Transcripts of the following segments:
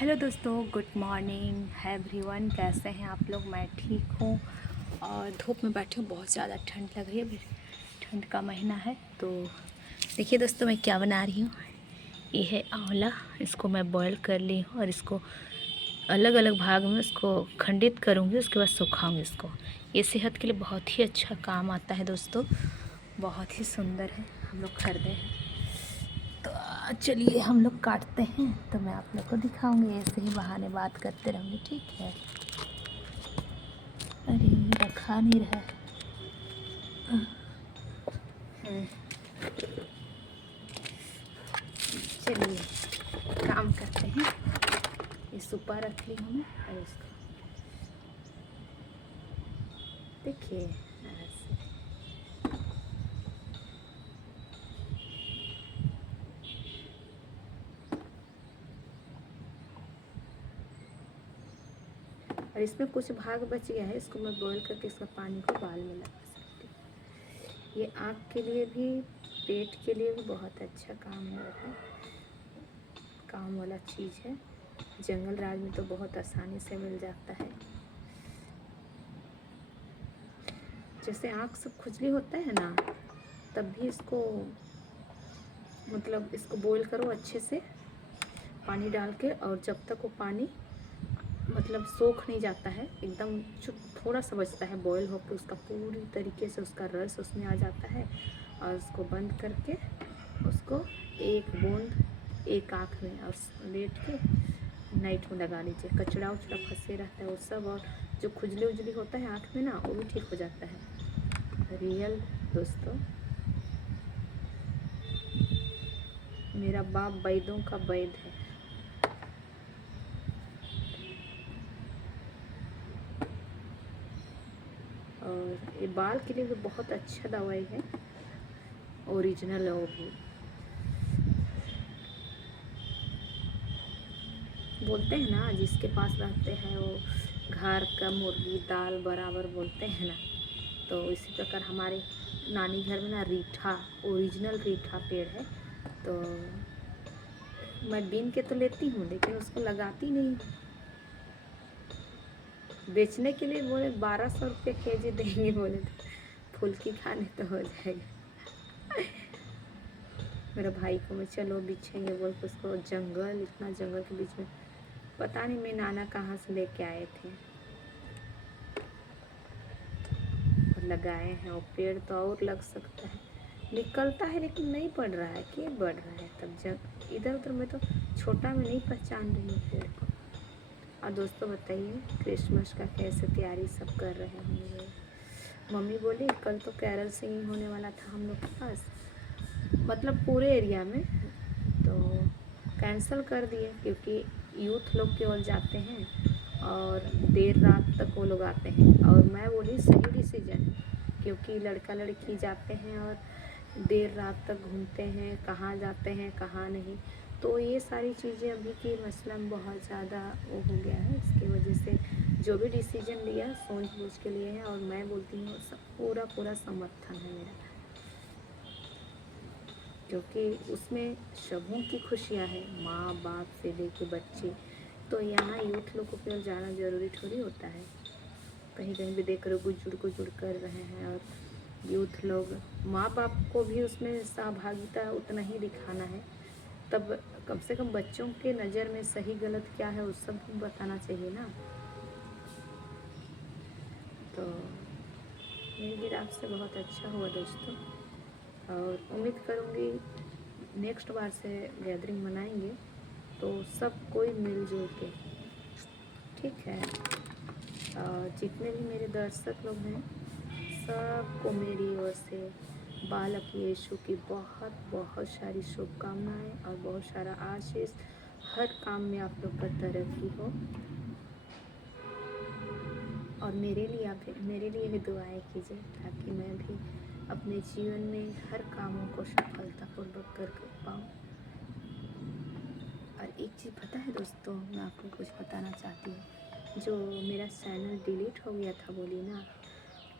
Hello दोस्तों, good morning everyone. कैसे हैं आप लोग? मैं ठीक हूँ और धूप में बैठी हूँ। बहुत ज़्यादा ठंड लग रही है, अभी ठंड का महीना है। तो देखिए दोस्तों, मैं क्या बना रही हूँ। ये है आंवला। इसको मैं बॉईल कर ली हूँ और इसको अलग अलग भाग में इसको खंडित करूँगी, उसके बाद सुखाऊँगी इसको। ये सेहत के लिए बहुत ही अच्छा काम आता है दोस्तों, बहुत ही सुंदर है। हम लोग खरीदे हैं, तो चलिए हम लोग काटते हैं, तो मैं आप लोग को दिखाऊंगी। ऐसे ही बहाने बात करते रहूँगी, ठीक है। अरे रखा नहीं रहा है। चलिए काम करते हैं। ये सुपा रख ली हूँ मैं, और इसको देखिए ऐसे। और इसमें कुछ भाग बच गया है, इसको मैं बॉईल करके इसका पानी को बाल में लगा सकती हूँ। ये आँख के लिए भी, पेट के लिए भी बहुत अच्छा काम है, काम वाला चीज़ है। जंगल राज में तो बहुत आसानी से मिल जाता है। जैसे आँख सब खुजली होता है ना, तब भी इसको मतलब इसको बॉईल करो अच्छे से पानी डाल के, और जब तक वो पानी मतलब सोख नहीं जाता है, एकदम चुप थोड़ा सा बचता है बॉईल होकर, उसका पूरी तरीके से उसका रस उसमें आ जाता है। और उसको बंद करके उसको एक बूंद एक आँख में और लेट के नाइट में लगा लीजिए। कचड़ा उचड़ा फंसे रहता है वो सब, और जो खुजली उजली होता है आँख में ना, वो भी ठीक हो जाता है। रियल दोस्तों, मेरा बाप वैद्यों का वैद्य है। और ये बाल के लिए भी बहुत अच्छा दवाई है, ओरिजिनल है वो भी। बोलते हैं ना, जिसके पास रहते हैं वो घर का मुर्गी दाल बराबर, बोलते हैं ना। तो इसी प्रकार हमारे नानी घर में ना रीठा, ओरिजिनल रीठा पेड़ है। तो मैं बीन के तो लेती हूँ, लेकिन उसको लगाती नहीं हूँ। बेचने के लिए बोले 1200 रुपये केजी देंगे, बोले तो फुल्की खाने तो हो जाएगा। मेरे भाई को मैं चलो बिछेंगे बोल के, उसको जंगल, इतना जंगल के बीच में, पता नहीं मैं नाना कहाँ से लेके आए थे और लगाए हैं। और पेड़ तो और लग सकता है, निकलता है लेकिन नहीं बढ़ रहा है। क्यों बढ़ रहा है? तब जब इधर उधर मैं तो छोटा में नहीं पहचान रही हूँ पेड़ को। और दोस्तों बताइए, क्रिसमस का कैसे तैयारी सब कर रहे होंगे। मम्मी बोली कल तो कैरल सिंगिंग होने वाला था हम लोग के पास, मतलब पूरे एरिया में, तो कैंसिल कर दिए क्योंकि यूथ लोग केवल जाते हैं और देर रात तक वो लोग आते हैं। और मैं बोली सही डिसीजन है, क्योंकि लड़का लड़की जाते हैं और देर रात तक घूमते हैं, कहाँ जाते हैं कहाँ नहीं। तो ये सारी चीज़ें अभी के मसला में बहुत ज़्यादा वो हो गया है। इसकी वजह से जो भी डिसीजन लिया सोच बूझ के लिए है, और मैं बोलती हूँ सब पूरा पूरा समर्थन है मेरा, क्योंकि उसमें सबों की खुशियाँ हैं, माँ बाप से लेके बच्चे। तो यहाँ यूथ लोग को केवल जाना ज़रूरी थोड़ी होता है। कहीं कहीं भी देख रहे हो गुजुड़ कर रहे हैं, और यूथ लोग, माँ बाप को भी उसमें सहभागिता उतना ही दिखाना है। तब कम से कम बच्चों के नज़र में सही गलत क्या है उस सब बताना चाहिए ना। तो मेरे भी आपसे बहुत अच्छा हुआ दोस्तों, और उम्मीद करूँगी नेक्स्ट बार से गैदरिंग मनाएंगे तो सब कोई मिलजुल के, ठीक है। और जितने भी मेरे दर्शक लोग हैं, सबको मेरी ओर से बालक यीशु की बहुत बहुत सारी शुभकामनाएं और बहुत सारा आशीष। हर काम में आप लोग का तरक्की हो, और मेरे लिए भी दुआएं कीजिए, ताकि मैं भी अपने जीवन में हर कामों को सफलतापूर्वक कर पाऊँ। और एक चीज़ पता है दोस्तों, मैं आपको कुछ बताना चाहती हूँ। जो मेरा चैनल डिलीट हो गया था बोली ना,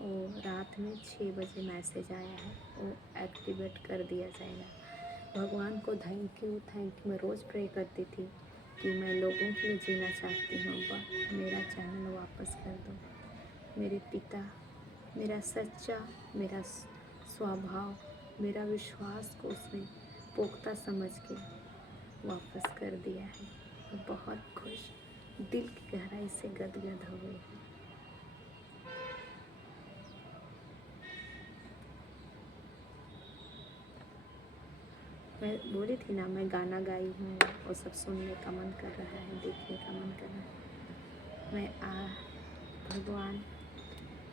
वो रात में 6 बजे मैसेज आया है, वो एक्टिवेट कर दिया जाएगा। भगवान को थैंक यू। मैं रोज़ प्रे करती थी कि मैं लोगों के लिए जीना चाहती हूँ। अब्बा मेरा चैनल वापस कर दो। मेरे पिता मेरा सच्चा मेरा स्वभाव मेरा विश्वास को उसने पुख्ता समझ के वापस कर दिया है। मैं बहुत खुश, दिल की गहराई से गदगद हो गई हूँ। मैं बोली थी ना, मैं गाना गाई हूँ, वो सब सुनने का मन कर रहा है, देखने का मन कर रहा है। भगवान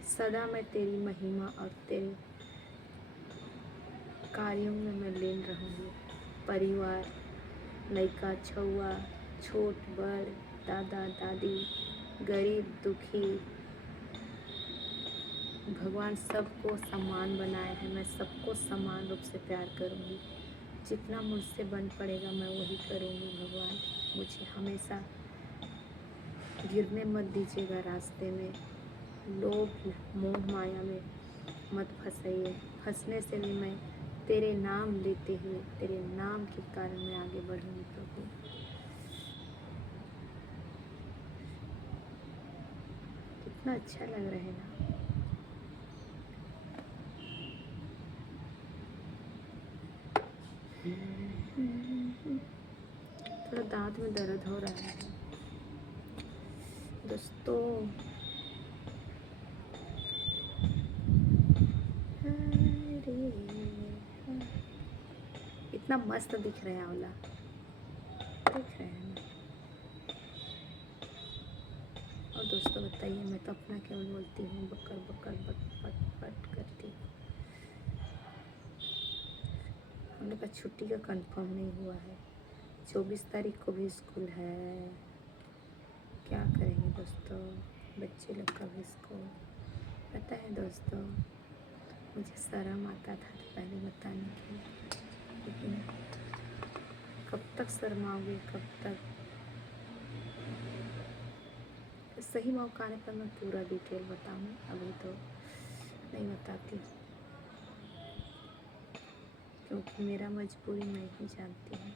सदा मैं तेरी महिमा और तेरे कार्यों में मैं लीन रहूँगी। परिवार, लड़का छुआ, छोट बड़, दादा दादी, गरीब दुखी, भगवान सबको समान बनाए हैं। मैं सबको समान रूप से प्यार करूँगी। जितना मुझसे बन पड़ेगा मैं वही करूँगी। भगवान मुझे हमेशा गिरने मत दीजिएगा रास्ते में, लोभ मोह माया में मत फंसाइए। फंसने से भी मैं तेरे नाम लेते हुए तेरे नाम के कारण मैं आगे बढ़ूँगी प्रभु। कितना अच्छा लग रहा है ना। थोड़ा दांत में दर्द हो रहा है दोस्तों। इतना मस्त दिख रहा है आंवला, दिख रहा है ना। और दोस्तों बताइए, मैं तो अपना केवल बोलती हूँ, बकर बकर बट पट पट करती। हम लोग का छुट्टी का कंफर्म नहीं हुआ है। 24 तारीख को भी स्कूल है। क्या करेंगे दोस्तों, बच्चे लोग का भी स्कूल। पता है दोस्तों, मुझे शर्म आता था पहले बताने की, लेकिन कब तक शर्माओगे, कब तक। सही मौका आने पर मैं पूरा डिटेल बताऊँ, अभी तो नहीं बताती, क्योंकि मेरा मजबूरी मैं ही जानती हूँ।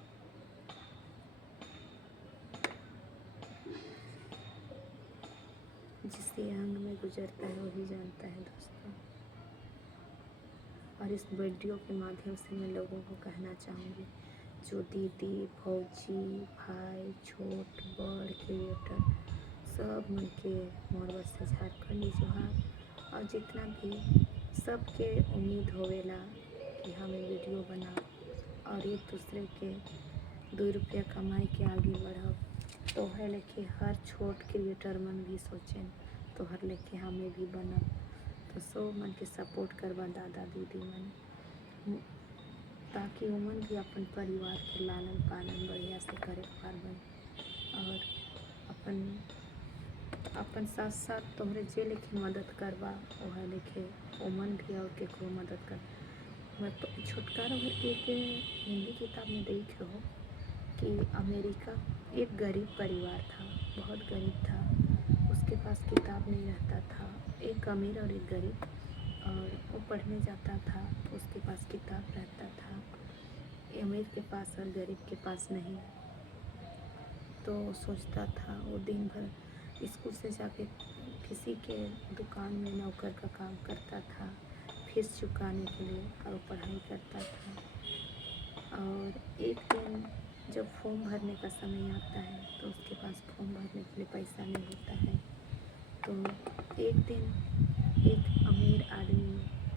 जिसके अंग में गुजरता है वही जानता है दोस्तों। और इस वीडियो के माध्यम से मैं लोगों को कहना चाहूँगी, जो दीदी भौजी भाई छोट बड़ क्रिएटर सब मन के मोरबा से झारखंडी जोहार, और जितना भी सबके उम्मीद होवेला कि हमें वीडियो बनाओ और एक दूसरे के 2 रुपया कमाई के आगे बढ़ाओ। तो है लेके हर छोट क्रिएटर मन भी सोचें तो हर लेके हमें भी बनब, तो सब मन के सपोर्ट करवा दादा दीदी मन, ताकि उमन भी अपन परिवार के लालन पालन बढ़िया से करे पारबन। और अपन साथ साथ तोहरे जे लेके मदद करवा वह लेके ओमन भी और केकरो मदद कर। मैं छुटकारा भर के एक हिंदी किताब में देख रहा कि अमेरिका एक गरीब परिवार था, बहुत गरीब था, उसके पास किताब नहीं रहता था। एक अमीर और एक गरीब, और वो पढ़ने जाता था, उसके पास किताब रहता था। अमीर के पास और गरीब के पास नहीं। तो सोचता था वो दिन भर स्कूल से जाके किसी के दुकान में नौकर का काम करता था, फीस चुकाने के लिए, और पढ़ाई करता था। और एक दिन जब फॉर्म भरने का समय आता है तो उसके पास फॉर्म भरने के लिए पैसा नहीं होता है। तो एक दिन एक अमीर आदमी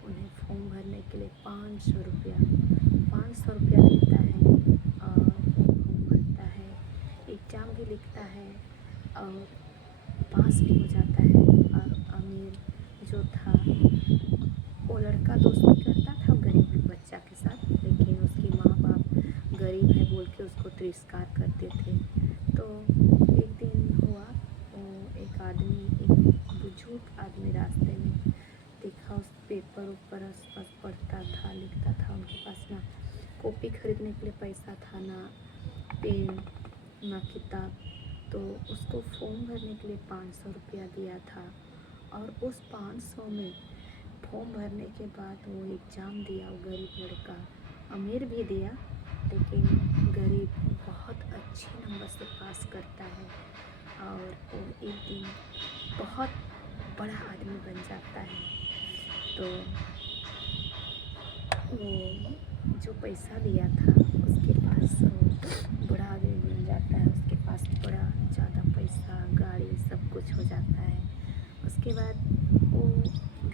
उन्हें फॉर्म भरने के लिए 500 रुपया देता है, और वो फॉर्म भरता है, एग्ज़ाम भी लिखता है और पास भी हो जाता है। और अमीर जो था वो लड़का दोस्ती करता था गरीब बच्चा के साथ, लेकिन उसके माँ बाप गरीब है बोल के उसको तिरस्कार करते थे। तो एक दिन हुआ, वो एक बुजुर्ग आदमी रास्ते में देखा, उस पेपर ऊपर आसपास पढ़ता था, लिखता था। उनके पास ना कॉपी खरीदने के लिए पैसा था, ना पेन, ना किताब। तो उसको फॉर्म भरने के लिए 500 रुपया दिया था, और उस 500 में फॉर्म भरने के बाद वो एग्ज़ाम दिया। वो गरीब लड़का, अमीर भी दिया लेकिन गरीब बहुत अच्छा अच्छे नंबर से पास करता है और वो एक दिन बहुत बड़ा आदमी बन जाता है। तो वो जो पैसा दिया था उसके पास बड़ा आदमी बन जाता है, उसके पास बड़ा ज़्यादा पैसा, गाड़ी, सब कुछ हो जाता है। उसके बाद वो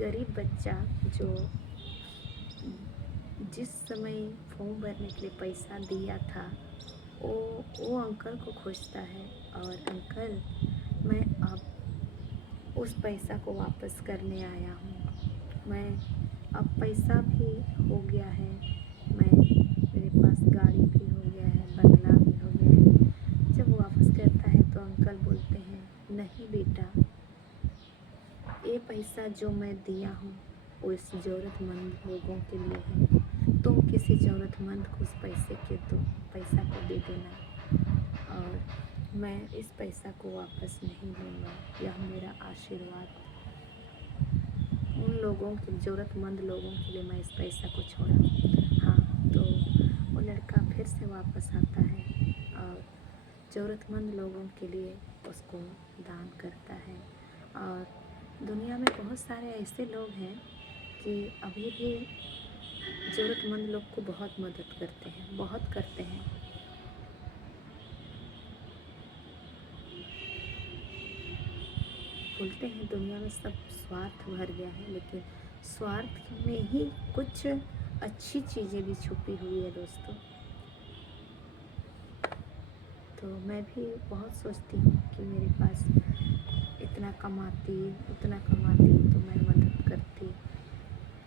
गरीब बच्चा जो जिस समय फॉर्म भरने के लिए पैसा दिया था वो अंकल को खोजता है और अंकल, मैं अब उस पैसा को वापस करने आया हूँ। मैं अब पैसा भी हो गया है, मेरे पास गाड़ी भी हो गया है, बंगला भी हो गया है। जब वो वापस करता है तो अंकल बोलते हैं, नहीं बेटा, ये पैसा जो मैं दिया हूँ वो इस ज़रूरतमंद लोगों के लिए है। तुम किसी ज़रूरतमंद को उस पैसा को दे देना और मैं इस पैसा को वापस नहीं लूँगा। यह मेरा आशीर्वाद, उन लोगों के ज़रूरतमंद लोगों के लिए मैं इस पैसा को छोड़ा। हाँ, तो वो लड़का फिर से वापस आता है और ज़रूरतमंद लोगों के लिए उसको दान करता है। और दुनिया में बहुत सारे ऐसे लोग हैं कि अभी भी ज़रूरतमंद लोग को बहुत मदद करते हैं, बहुत करते हैं। बोलते हैं दुनिया में सब स्वार्थ भर गया है, लेकिन स्वार्थ में ही कुछ अच्छी चीज़ें भी छुपी हुई है दोस्तों। तो मैं भी बहुत सोचती हूँ कि मेरे पास उतना कमाती तो मैं मदद करती,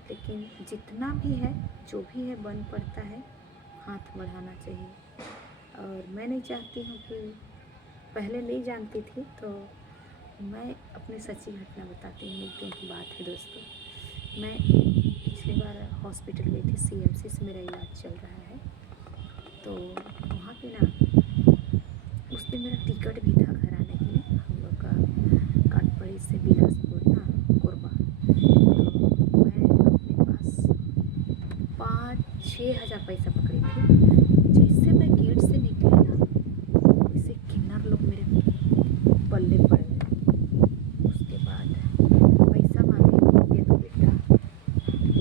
लेकिन जितना भी है, जो भी है, बन पड़ता है, हाथ बढ़ाना चाहिए। और मैं नहीं चाहती हूँ कि पहले नहीं जानती थी, तो मैं अपनी सच्ची घटना बताती हूँ। एक दिन की बात है दोस्तों, मैं पिछली बार हॉस्पिटल गई थी, CMC से मेरा इलाज चल रहा है। तो वहाँ पे ना उस दिन मेरा टिकट भी था घर आने के लिए, हम लोग का काटपड़ी से बिलासपुर ना कोरबा। तो मैं अपने पास 5-6 हज़ार पैसा पकड़ी थी। जैसे मैं गेट से निकली ना, वैसे किन्नर लोग मेरे पल्ले पड़ गए। उसके बाद पैसा मांगे, दे दो बेटा।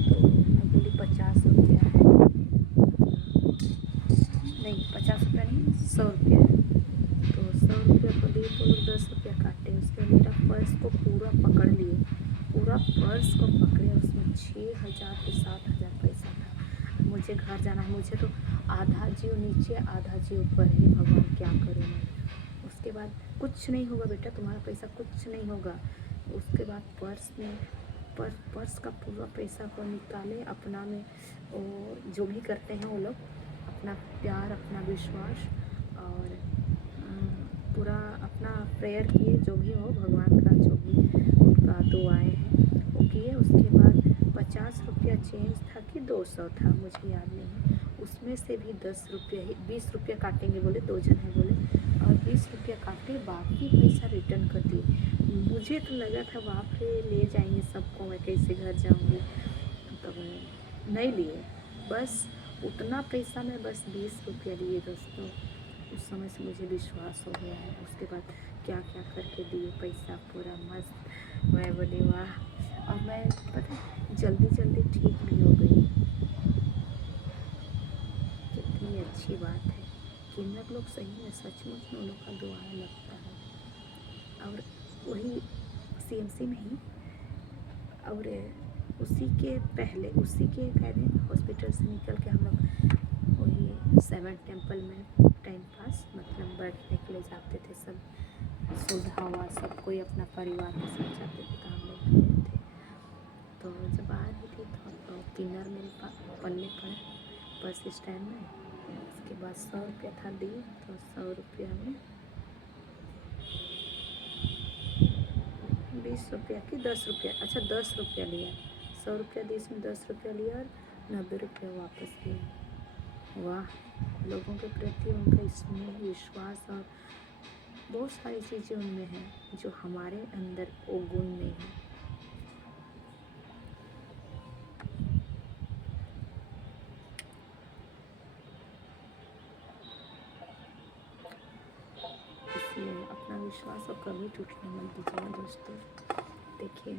तो मैं बोली 50 रुपया है, नहीं 50 रुपया नहीं, 100 रुपया है। तो 100 रुपया को दिए तो लोग 10 रुपया काटे। उसके मेरा पर्स को पूरा पकड़ लिए, पूरा पर्स को पकड़े, उसमें 6,000 से 7,000 पैसा था। मुझे घर जाना है, मुझे तो आधा जीव नीचे आधा जीव ऊपर है। भगवान क्या करूँ मैं। उसके बाद कुछ नहीं होगा बेटा, तुम्हारा पैसा कुछ नहीं होगा। उसके बाद पर्स का पूरा पैसा को निकाले, अपना में वो जो भी करते हैं वो लोग, अपना प्यार, अपना विश्वास और पूरा अपना प्रेयर किए, जो भी हो भगवान का, जो भी उनका दुआएं हैं वो किए। उसके बाद 50 रुपया चेंज था कि 200 था, मुझे याद नहीं है। उसमें से भी 10 रुपया ही, 20 रुपया काटेंगे बोले, 2 जन है बोले, और 20 रुपया काटे, बाकी पैसा रिटर्न कर दिए। मुझे तो लगा था बाप रे, ले जाएंगे सबको, मैं कैसे घर जाऊँगी। तब नहीं लिए, बस उतना पैसा में बस 20 रुपया लिए दोस्तों। उस समय से मुझे विश्वास हो गया है। उसके बाद क्या क्या करके दिए पैसा पूरा मस्त। मैं बोली वाह। और मैं पता है जल्दी ठीक भी हो गई। कितनी अच्छी बात है। किन्नर लोग सही में सचमुच में उन लोग का दुआ लगता है। और वही CMC में ही, और उसी के पहले, उसी के कह दें हॉस्पिटल से निकल के हम लोग वही 7 टेम्पल में टाइम पास मतलब बैठने के लिए जाते थे सब, शुद्ध हवा, सब कोई अपना परिवार के साथ जाते थे। तो हम लोग गए थे। तो जब आ रही थी तो किन्नर मेरे पास पल्ले पर बस स्टैंड में। उसके बाद 100 रुपया था, दिए तो 100 रुपया में 20 रुपया कि 10 रुपया, अच्छा 10 रुपया लिया। 100 रुपया दी, इसमें 10 रुपया लिया और 90 रुपया वापस किया। वाह, लोगों के प्रति उनका स्नेह, विश्वास और बहुत सारी चीज़ें उनमें हैं जो हमारे अंदर वो गुण नहीं है। विश्वास और कभी टूटने मत दीजिएगा दोस्तों। देखिए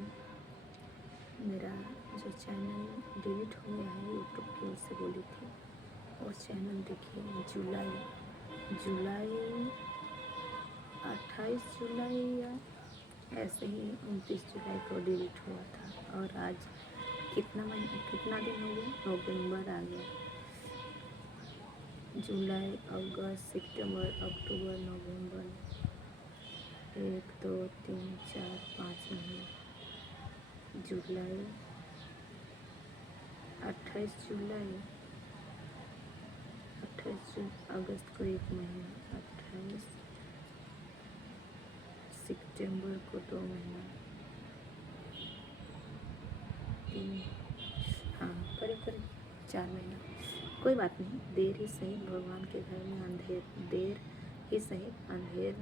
मेरा जो चैनल डिलीट हो गया है यूट्यूब की ओर से बोली थी, और चैनल देखिए जुलाई 28 जुलाई या ऐसे ही 29 जुलाई को डिलीट हुआ था, और आज कितना दिन हो गया, नवंबर आ गया। जुलाई अगस्त सितंबर अक्टूबर नवंबर 1 2 3 4 5 महीने। जुलाई 28 जुलाई 28 अगस्त को 1 महीना, 28 सितंबर को 2 महीना, 3 हाँ करीब 4 महीना। कोई बात नहीं, देर ही सही, भगवान के घर में अंधेर, देर ही सही अंधेर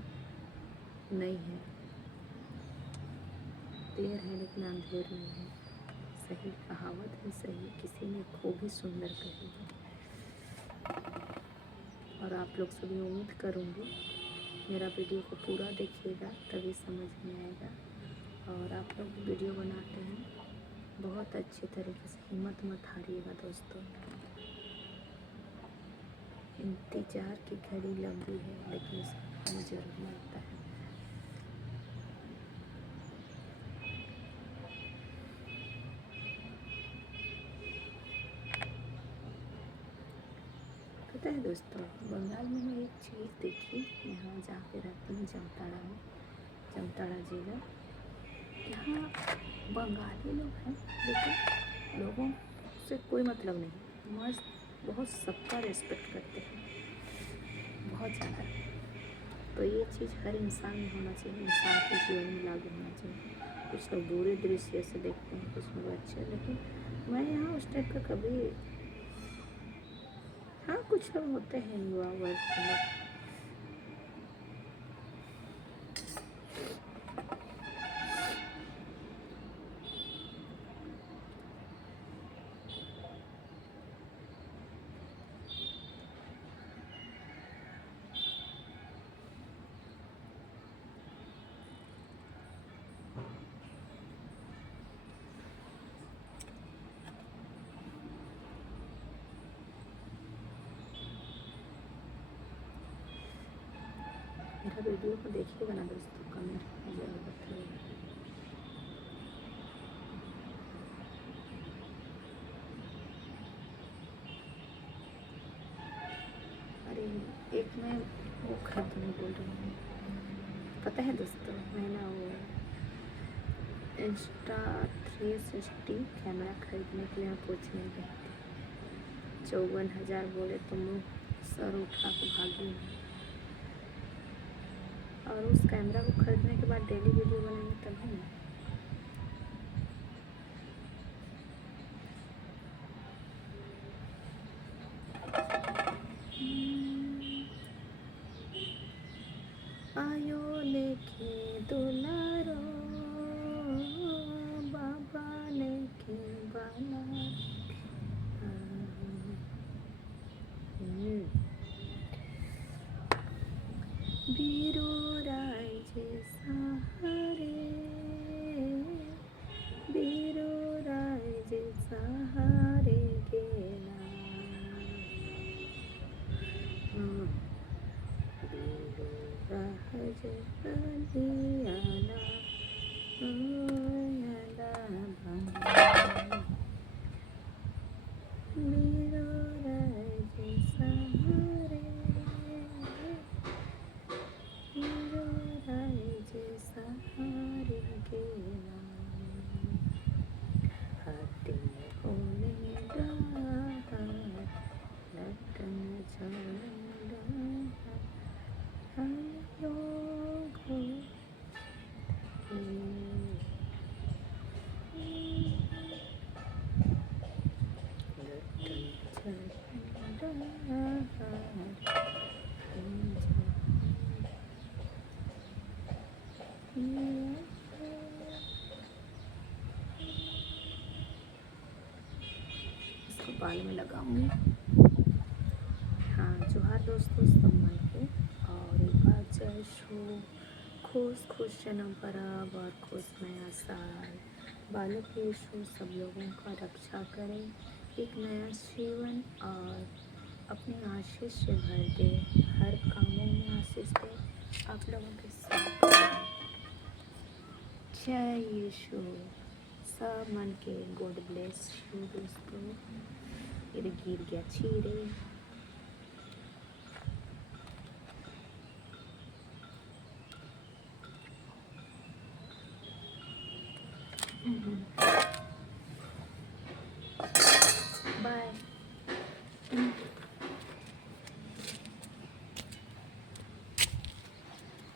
नहीं है, देर है लेकिन अंधेर नहीं है। सही कहावत ही सही, किसी ने खूब ही सुंदर कही है। और आप लोग से भी उम्मीद करूँगी मेरा वीडियो को पूरा देखिएगा, तभी समझ में आएगा। और आप लोग वीडियो बनाते हैं बहुत अच्छे तरीके से, हिम्मत मत हारिएगा दोस्तों। इंतज़ार की घड़ी लंबी है लेकिन उसका ज़रूर लगता है। पता है दोस्तों, बंगाल में मैं एक चीज़ देखी, यहाँ जहाँ पे रहती हूँ जामताड़ा में, जामताड़ा जिला, यहाँ बंगाली लोग हैं लेकिन लोगों से कोई मतलब नहीं, मस्त बहुत सबका रेस्पेक्ट करते हैं, बहुत ज़्यादा। तो ये चीज़ हर इंसान में होना चाहिए, इंसान के जीवन में लागू होना चाहिए। कुछ लोग बुरे दृश्य से देखते हैं, कुछ लोग अच्छे, लेकिन मैं यहाँ उस टाइप का कभी, हाँ कुछ लोग होते हैं युवा वर्ग के लोग, मेरा वीडियो को देखिएगा ना दोस्तों, कमेंट में जरूर बताइएगा। अरे एक मैं वो खरीदने बोल रही हूँ, पता है दोस्तों, मैं ना वो Insta360 कैमरा खरीदने के लिए मैं पूछने गई थी, 54,000 बोले तो मुँह सर उठा के भागी। और उस कैमरा को खरीदने के बाद डेली वीडियो बनाएंगे तभी ना। आयो लेके दुलारो बाबा लेके बाला, बीरो राय जैसा हरे, बीरो राय जैसा हरे गेला, बीरो राह जैसा दियाला, ओयाला बंगा, बीरो राय जैसा हरे, बीरो राय जैसा हरे गेला, हाथी होने डाहा, लटन झाड़ा आयो घो, इसको बाल में लगाऊंगी। हाँ जोहार दोस्तों, सम्मान के, और एक बार जय शो खुश खुश जन्म परब और खुश नया साल। बालक यीशु सब लोगों का रक्षा करें, एक नया जीवन और अपने आशीष से भर दे, हर कामों में आशीष दे, आप लोगों के साथ। जय यीशु। सब मन के गॉड ब्लेस यू दोस्तों। ये गिर गया छीरे।